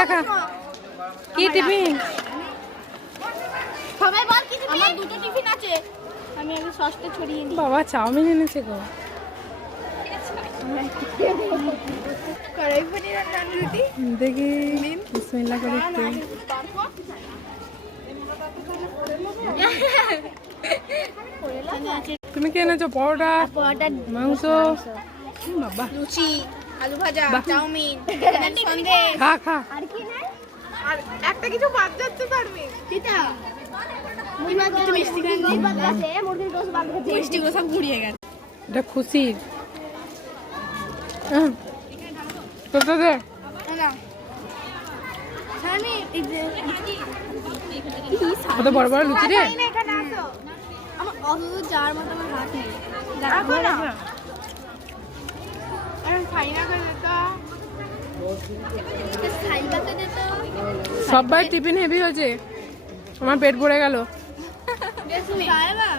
দেখা কি টিফিন? সবাই বল কি টিফিন? আমার দুটো টিফিন আছে। আমি আগে সসটা ছড়িয়ে নিই। বাবা চাউমিন এনেছে গো। কড়াই পনির আর নান রুটি। দেখি বিসমিল্লাহ করে একটু। তুমি কি এনেছো? পরোটা, মাংস, বাবা লুচি, আলু ভাজা, চাউমিন, সন্দেশ। খা খা। আর কি নাই? আর একটা কিছু বাদ যাচ্ছে পারবে। কিটা? মিষ্টি বাদ গেছে, মুরগির গোশত বাদ গেছে। মিষ্টি গোশত সব গুড়িয়ে গেছে। এটা খুশির। তোটা দে। না। আমি এই যে কত বড় বড় লুচি রে। এখানে আসো। আমার অত যার মত আমার হাত নেই। দেখো না। আরে খাইনা করে দে তো। খাইবাতে দে তো। সবাই টিফিন হেভি হয়েছে, আমার পেট ভরে গেল। খাইবা?